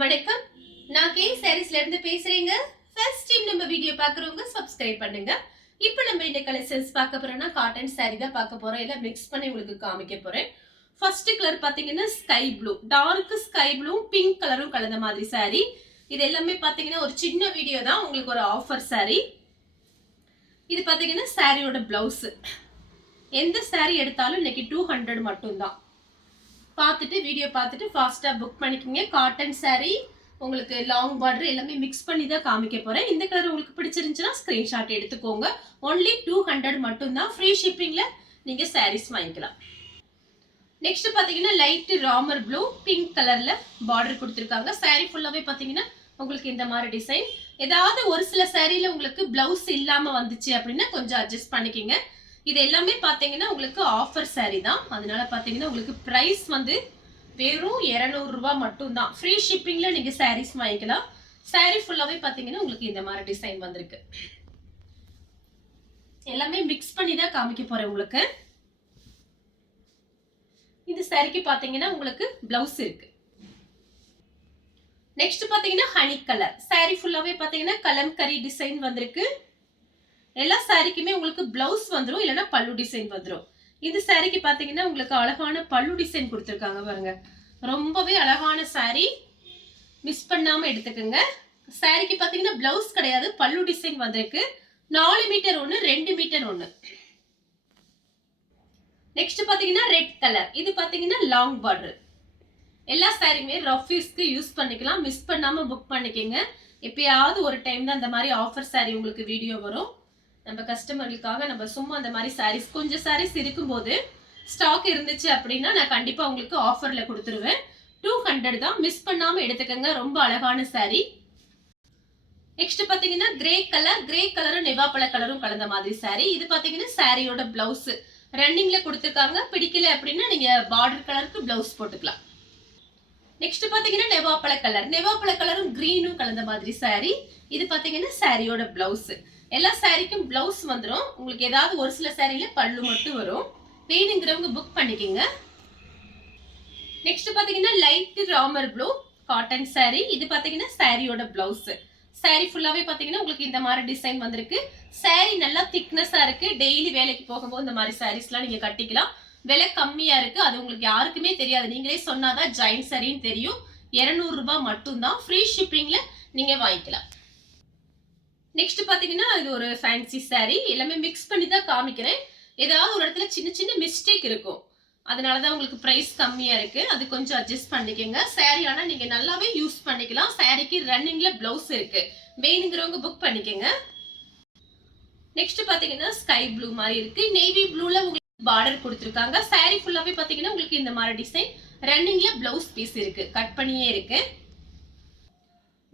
வணக்கம், நான் கே சாரீஸ்ல இருந்து பேசுறேங்க. ஃபர்ஸ்ட் டைம் நம்ம வீடியோ பாக்குறவங்க சப்ஸ்கிரைப் பண்ணுங்க. இப்போ நம்ம இந்த கலெக்ஷன்ஸ் பார்க்க போறோம்னா காட்டன் saree தான் பார்க்க போறோம். எல்லாம் மிக்ஸ் பண்ணி உங்களுக்கு காமிக்க போறேன். ஃபர்ஸ்ட் கலர் பாத்தீங்கன்னா sky blue, dark sky blue pink கலரும் கலந்த மாதிரி saree. இது எல்லாமே பாத்தீங்கன்னா ஒரு சின்ன வீடியோ தான், உங்களுக்கு ஒரு ஆஃபர் saree. இது பாத்தீங்கன்னா சாரியோட பிளவுஸ். எந்த saree எடுத்தாலும் இன்னைக்கு 200 மட்டும் தான். பார்த்துட்டு வீடியோ பார்த்துட்டு ஃபாஸ்டா புக் பண்ணிக்கோங்க. காட்டன் saree உங்களுக்கு லாங் பார்டர் எல்லாமே மிக்ஸ் பண்ணி தான் காமிக்க போறேன். இந்த கலர் உங்களுக்கு பிடிச்சிருந்துச்சுன்னா ஸ்கிரீன்ஷாட் எடுத்துக்கோங்க. ஒன்லி 200 மட்டும் தான். ஃப்ரீ ஷிப்பிங்ல நீங்க sarees வாங்கிக்கலாம். நெக்ஸ்ட் பாத்தீங்கன்னா லைட் ராமர் ப்ளூ பிங்க் கலர்ல பார்டர் கொடுத்திருக்காங்க. saree ஃபுல்லாவே பாத்தீங்கன்னா உங்களுக்கு இந்த மாதிரி டிசைன். ஏதாவது ஒரு சில சாரியில உங்களுக்கு பிளவுஸ் இல்லாம வந்துச்சு அப்படின்னா கொஞ்சம் அட்ஜஸ்ட் பண்ணிக்கங்க. இது எல்லாமே பாத்தீங்கன்னா உங்களுக்கு ஆஃபர் saree தான். அதனால பாத்தீங்கன்னா உங்களுக்கு பிரைஸ் வந்து வெறும் 200 ரூபாய் மட்டும் தான். ஃப்ரீ ஷிப்பிங்ல நீங்க sarees வாங்கிக்கலாம். saree ஃபுல்லாவே பாத்தீங்கன்னா உங்களுக்கு இந்த மாதிரி டிசைன் வந்திருக்கு. எல்லாமே மிக்ஸ் பண்ணி தான் காமிக்க போறேன் உங்களுக்கு. இந்த சாரிக்கு பாத்தீங்கன்னா உங்களுக்கு பிளவுஸ் இருக்கு. நெக்ஸ்ட் பாத்தீங்கன்னா ஹனி கலர் saree ஃபுல்லாவே பாத்தீங்கன்னா கலம்கரி டிசைன் வந்திருக்கு. எல்லா சாரிக்குமே உங்களுக்கு பிளவுஸ் வந்துரும், இல்லனா பல்லு டிசைன் வந்துரும். இந்த சாரிக்கு பாத்தீங்கன்னா உங்களுக்கு அழகான பல்லு டிசைன் கொடுத்திருக்காங்க பாருங்க. ரொம்பவே அழகான saree. மிஸ் பண்ணாம எடுத்துக்கங்க. சாரிக்கு பாத்தீங்கன்னா பிளவுஸ் கிடையாது, பல்லு டிசைன் வந்திருக்கு. 4 மீட்டர் ஒன்னு, 2 மீட்டர் ஒன்னு. நெக்ஸ்ட் பாத்தீங்கன்னா ரெட் கலர். இது பாத்தீங்கன்னா லாங் பார்டர். எல்லா சாரியுமே ரஃப் யூஸ்க்கு யூஸ் பண்ணிக்கலாம். மிஸ் பண்ணாம புக் பண்ணிக்கங்க. எப்பயாவது ஒரு டைம் தான் அந்த மாதிரி ஆஃபர் saree உங்களுக்கு வீடியோ வரும். நம்ம கஸ்டமர்களுக்காக நம்ம சும்மா அந்த மாதிரி sarees கொஞ்சம் sarees இருக்கும்போது ஸ்டாக் இருந்துச்சு அப்படின்னா நான் கண்டிப்பா உங்களுக்கு ஆஃபர்ல கொடுத்துருவேன். 200 தான். மிஸ் பண்ணாம எடுத்துக்கங்க. ரொம்ப அழகான saree. நெக்ஸ்ட் பாத்தீங்கன்னா கிரே கலரும் நெவாப்பழ கலரும் கலந்த மாதிரி saree. இது பாத்தீங்கன்னா சாரியோட பிளவுஸ் ரன்னிங்ல கொடுத்துருக்காங்க. பிடிக்கல அப்படின்னா நீங்க பார்டர் கலருக்கு பிளவுஸ் போட்டுக்கலாம். நெக்ஸ்ட் பாத்தீங்கன்னா நெவாப்பழ கலரும் கிரீனும் கலந்த மாதிரி saree. இது பாத்தீங்கன்னா சாரியோட பிளவுஸ். எல்லா சாரிக்கும் பிளவுஸ் வந்துரும். உங்களுக்கு ஏதாவது ஒரு சில சாரியில பல்லு மட்டும் வரும். வேணுங்கிறவங்க புக் பண்ணிக்கங்க. நெக்ஸ்ட் பாத்தீங்கன்னா light Ramar blue cotton saree. இது பாத்தீங்கன்னா சாரியோட பிளவுஸ். saree ஃபுல்லாவே பாத்தீங்கன்னா உங்களுக்கு இந்த மாதிரி டிசைன் வந்திருக்கு. saree நல்லா திக்னஸா இருக்கு. டெய்லி வேலைக்கு போகும்போது இந்த மாதிரி சாரீஸ்லாம் நீங்க கட்டிக்கலாம். விலை கம்மியா இருக்கு. அது உங்களுக்கு யாருக்குமே தெரியாது. நீங்களே சொன்னாதான் ஜாயின் சாரின்னு தெரியும். 200 ரூபாய் மட்டும் தான். ஃப்ரீ ஷிப்பிங்ல நீங்க வாங்கிக்கலாம். நெக்ஸ்ட் பாத்தீங்கன்னா இது ஒரு ஃபேன்சி saree. எல்லாமே மிக்ஸ் பண்ணி தான் காமிக்கிறேன். ஏதாவது ஒரு இடத்துல சின்ன சின்ன மிஸ்டேக் இருக்கும். அதனாலதான் உங்களுக்கு பிரைஸ் கம்மியா இருக்கு. அது கொஞ்சம் அட்ஜஸ்ட் பண்ணிக்கங்க. saree ஆனா நீங்க நல்லாவே யூஸ் பண்ணிக்கலாம். சாரிக்கு ரன்னிங்ல பிளவுஸ் இருக்கு. வேணுங்கிறவங்க புக் பண்ணிக்கங்க. நெக்ஸ்ட் பாத்தீங்கன்னா ஸ்கை ப்ளூ மாதிரி இருக்கு. நேவி ப்ளூல உங்களுக்கு பார்டர் கொடுத்திருக்காங்க. saree ஃபுல்லாவே பாத்தீங்கன்னா உங்களுக்கு இந்த மாதிரி டிசைன் ரன்னிங்ல பிளவுஸ் பீஸ் இருக்கு. கட் பண்ணியே இருக்கு.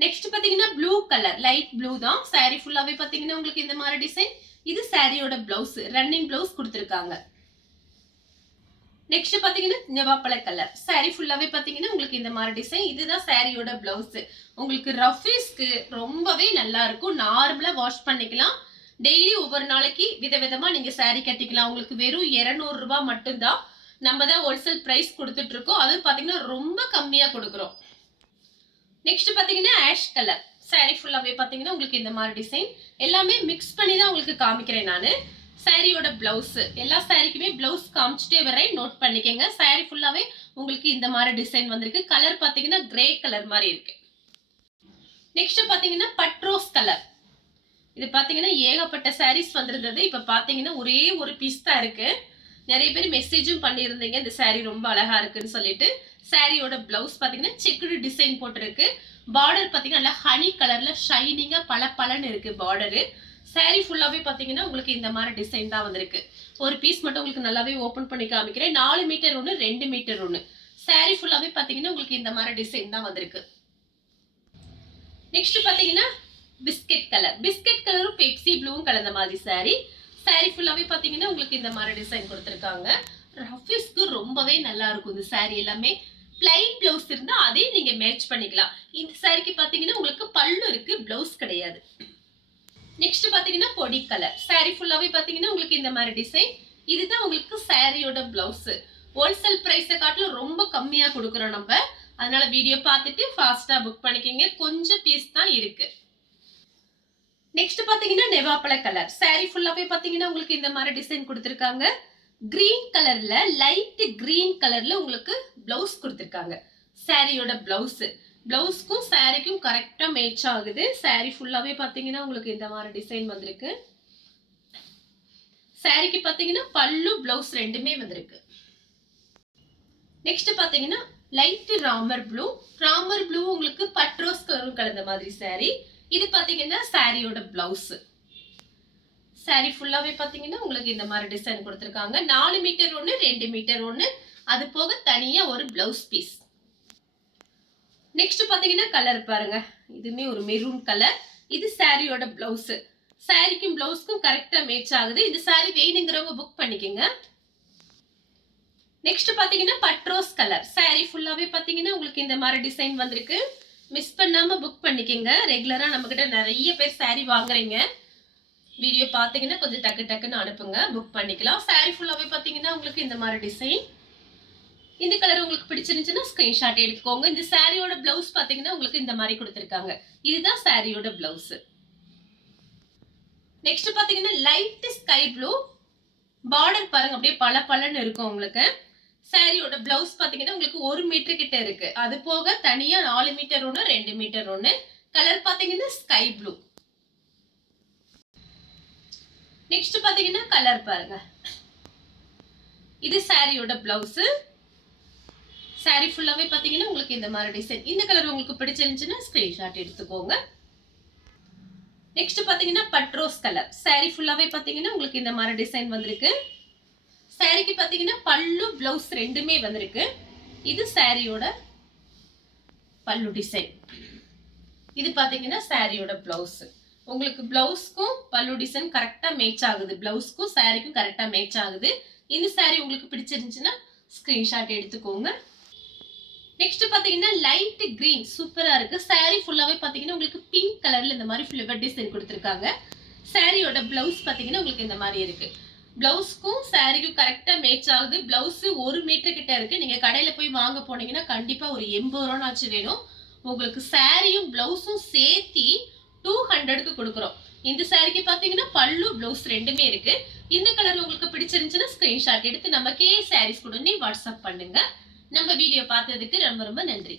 நெக்ஸ்ட் பாத்தீங்கன்னா ப்ளூ கலர் லைட் ப்ளூ தான். saree ஃபுல்லாவே பாத்தீங்கன்னா உங்களுக்கு இந்த மாதிரி டிசைன். இது சாரியோட பிளவுஸ் ரன்னிங் பிளவுஸ் கொடுத்திருக்காங்க. நெக்ஸ்ட் பாத்தீங்கன்னா நெவாப்பழ கலர் saree ஃபுல்லாவே பாத்தீங்கன்னா உங்களுக்கு இந்த மாதிரி டிசைன். இதுதான் சாரியோட பிளவுஸ். உங்களுக்கு ரஃபீஸ்க்கு ரொம்பவே நல்லா இருக்கும். நார்மலா வாஷ் பண்ணிக்கலாம். டெய்லி ஒவ்வொரு நாளைக்கு விதவிதமா நீங்க saree கட்டிக்கலாம். உங்களுக்கு வெறும் 200 ரூபாய் மட்டும் தான். நம்ம தான் ஹோல்சேல் பிரைஸ் கொடுத்துட்டு இருக்கோம். அது பாத்தீங்கன்னா ரொம்ப கம்மியா கொடுக்குறோம். நெக்ஸ்ட் பாத்தீங்கன்னா ஆஷ் கலர் saree ஃபுல்லாவே பாத்தீங்கன்னா உங்களுக்கு இந்த மாதிரி டிசைன். எல்லாமே மிக்ஸ் பண்ணி தான் உங்களுக்கு காமிக்கிறேன் நானு. சாரியோட பிளவுஸ் எல்லா சாரிக்குமே பிளவுஸ் காமிச்சிட்டே வரேன், நோட் பண்ணிக்கங்க. saree ஃபுல்லாவே உங்களுக்கு இந்த மாதிரி டிசைன் வந்திருக்கு. கலர் பாத்தீங்கன்னா கிரே கலர் மாதிரி இருக்கு. நெக்ஸ்ட் பாத்தீங்கன்னா பட்ரோஸ் கலர். இது பாத்தீங்கன்னா ஏகப்பட்ட sarees வந்திருந்தது. இப்ப பாத்தீங்கன்னா ஒரே ஒரு பீஸ் தான் இருக்கு. நிறைய பேர் மெசேஜும் பண்ணியிருந்தீங்க இந்த saree ரொம்ப அழகா இருக்குன்னு சொல்லிட்டு. சாரியோட பிளவுஸ் பாத்தீங்கன்னா செக்குடு டிசைன் போட்டிருக்கு. பார்டர் பாத்தீங்கன்னா நல்லா ஹனி கலர்ல ஷைனிங்கா பளபளன்னு இருக்கு பார்டரு. saree ஃபுல்லாவே பாத்தீங்கன்னா உங்களுக்கு இந்த மாதிரி டிசைன் தான் வந்திருக்கு. ஒரு பீஸ் மட்டும் உங்களுக்கு நல்லாவே ஓபன் பண்ணி காமிக்கிறேன். 4 மீட்டர் ஒன்னு, 2 மீட்டர் ஒன்னு. saree ஃபுல்லாவே பாத்தீங்கன்னா உங்களுக்கு இந்த மாதிரி டிசைன் தான் வந்திருக்கு. நெக்ஸ்ட் பாத்தீங்கன்னா பிஸ்கட் கலரும் பெப்சி ப்ளூவும் கலந்த மாதிரி saree ஃபுல்லாவே பாத்தீங்கன்னா உங்களுக்கு இந்த மாதிரி டிசைன் கொடுத்திருக்காங்க. ரஃபீஸ்க்கு ரொம்பவே நல்லா இருக்கும். இந்த saree எல்லாமே பிளைன் பிளவுஸ் இருந்தா அதே நீங்க மேட்ச் பண்ணிக்கலாம். இந்த சாரிக்கு பாத்தீங்கன்னா உங்களுக்கு பல்லு இருக்கு, பிளவுஸ் கிடையாது. நெக்ஸ்ட் பாத்தீங்கன்னா பொடி கலர் saree ஃபுல்லாவே பாத்தீங்கன்னா உங்களுக்கு இந்த மாதிரி டிசைன். இதுதான் உங்களுக்கு சாரியோட பிளவுஸ். ஹோல்சேல் பிரைஸை காட்டிலும் ரொம்ப கம்மியா கொடுக்குறோம் நம்ம. அதனால வீடியோ பார்த்துட்டு ஃபாஸ்டா புக் பண்ணிக்கங்க. கொஞ்சம் பீஸ் தான் இருக்கு. நெக்ஸ்ட் பாத்தீங்கன்னா நெவாப்பழ கலர் saree ஃபுல்லாவே பாத்தீங்கன்னா உங்களுக்கு இந்த மாதிரி டிசைன் கொடுத்திருக்காங்க. கிரீன் கலர்ல லைட் கிரீன் கலர்ல உங்களுக்கு பிளவுஸ் கொடுத்திருக்காங்க. சாரியோட பிளவுஸ்க்கும் சாரிக்கும் கரெக்டா மேட்ச் ஆகுது. saree ஃபுல்லாவே பாத்தீங்கன்னா உங்களுக்கு இந்த மாதிரி டிசைன் வந்திருக்கு. சாரிக்கு பாத்தீங்கன்னா பல்லு பிளவுஸ் ரெண்டுமே வந்திருக்கு. நெக்ஸ்ட் பாத்தீங்கன்னா லைட் ராமர் ப்ளூ உங்களுக்கு பட்ரோஸ் கலரும் கலந்த மாதிரி saree. இது பாத்தீங்கன்னா சாரியோட பிளவுஸ். saree ஃபுல்லாவே பாத்தீங்கன்னா உங்களுக்கு இந்த மாதிரி டிசைன் கொடுத்திருக்காங்க. 4 மீட்டர் ஒன்னு 2 மீட்டர் ஒன்னு, அது போக தனியா ஒரு பிளவுஸ் பீஸ். நெக்ஸ்ட் பாத்தீங்கன்னா கலர் பாருங்க, இதுமே ஒரு மெரூன் கலர். இது சாரியோட பிளவுஸ். சாரிக்கும் பிளவுஸ்க்கும் கரெக்டா மேட்ச் ஆகுது. இந்த saree வேணுங்கிறவங்க புக் பண்ணிக்கங்க. நெக்ஸ்ட் பாத்தீங்கன்னா பட்ரோஸ் கலர் saree ஃபுல்லாவே பாத்தீங்கன்னா உங்களுக்கு இந்த மாதிரி டிசைன் வந்திருக்கு. மிஸ் பண்ணாம புக் பண்ணிக்கங்க. ரெகுலரா நம்ம கிட்ட நிறைய பேர் saree வாங்குறீங்க. வீடியோ பாத்தீங்கன்னா கொஞ்சம் டக்குன்னு அனுப்புங்க, புக் பண்ணிக்கலாம். saree ஃபுல்லாவே பாத்தீங்கன்னா உங்களுக்கு இந்த மாதிரி டிசைன். இந்த கலர் உங்களுக்கு பிடிச்சிருந்துச்சுன்னா ஸ்கிரீன்ஷாட் எடுத்துக்கோங்க. இந்த சாரியோட பிளவுஸ் பாத்தீங்கன்னா உங்களுக்கு இந்த மாதிரி கொடுத்திருக்காங்க. இதுதான் சாரியோட பிளவுஸ். நெக்ஸ்ட் பாத்தீங்கன்னா லைட் ஸ்கை ப்ளூ பார்டர் பாருங்க, அப்படியே பளபளன்னு இருக்கும் உங்களுக்கு. சாரியோட பிளவுஸ் பாத்தீங்கன்னா உங்களுக்கு 1 மீட்டர் கிட்ட இருக்கு. அது போக தனியா 4 மீட்டர் ஒன்னு 2 மீட்டர் ஒன்னு. கலர் பாத்தீங்கன்னா ஸ்கை ப்ளூ. நெக்ஸ்ட் பாத்தீங்கன்னா கலர் பாருங்க, இது சாரியோட பிளவுஸ். saree ஃபுல்லாவே பாத்தீங்கன்னா உங்களுக்கு இந்த மாதிரி டிசைன். இந்த கலர் உங்களுக்கு பிடிச்சிருந்துச்சுன்னா ஸ்கிரீன்ஷாட் எடுத்துக்கோங்க. நெக்ஸ்ட் பாத்தீங்கன்னா பட்ரோஸ் கலர் saree ஃபுல்லாவே பாத்தீங்கன்னா உங்களுக்கு இந்த மாதிரி டிசைன் வந்திருக்கு. சாரிக்கு பாத்தீங்கன்னா பல்லு பிளவுஸ் ரெண்டுமே வந்திருக்கு. இது சாரியோட பல்லு டிசைன். இது பாத்தீங்கன்னா சாரியோட பிளவுஸ். உங்களுக்கு பிளவுஸ்க்கும் பல்லு டிசைன் கரெக்டா மேட்ச் ஆகுது. பிளவுஸ்க்கும் சாரிக்கும் கரெக்டா மேட்ச் ஆகுது. இந்த saree உங்களுக்கு பிடிச்சிருந்துச்சுன்னா ஸ்கிரீன்ஷாட் எடுத்துக்கோங்க. நெக்ஸ்ட் பாத்தீங்கன்னா லைட் கிரீன் சூப்பரா இருக்கு. saree ஃபுல்லாவே பாத்தீங்கன்னா உங்களுக்கு பிங்க் கலர்ல இந்த மாதிரி ஃபிளவர் டிசைன் கொடுத்திருக்காங்க. சாரியோட பிளவுஸ் பாத்தீங்கன்னா உங்களுக்கு இந்த மாதிரி இருக்கு. பிளவுஸ்க்கும் சாரிக்கும் கரெக்டா மேட்ச் ஆகுது. பிளவுஸ் 1 மீட்டர் கிட்ட இருக்கு. நீங்க கடையில போய் வாங்க போனீங்கன்னா கண்டிப்பா ஒரு 80 ரூபாய்னாச்சு வேணும். உங்களுக்கு சாரியும் பிளவுஸும் சேர்த்தி 200க்கு கொடுக்குறோம். இந்த சாரிக்கு பாத்தீங்கன்னா பல்லு பிளவுஸ் ரெண்டுமே இருக்கு. இந்த கலர் உங்களுக்கு பிடிச்சிருந்துச்சுன்னா ஸ்கிரீன்ஷாட் எடுத்து நம்ம கே சாரீஸ் கூட வாட்ஸ்அப் பண்ணுங்க. நம்ம வீடியோ பார்த்ததுக்கு ரொம்ப நன்றி.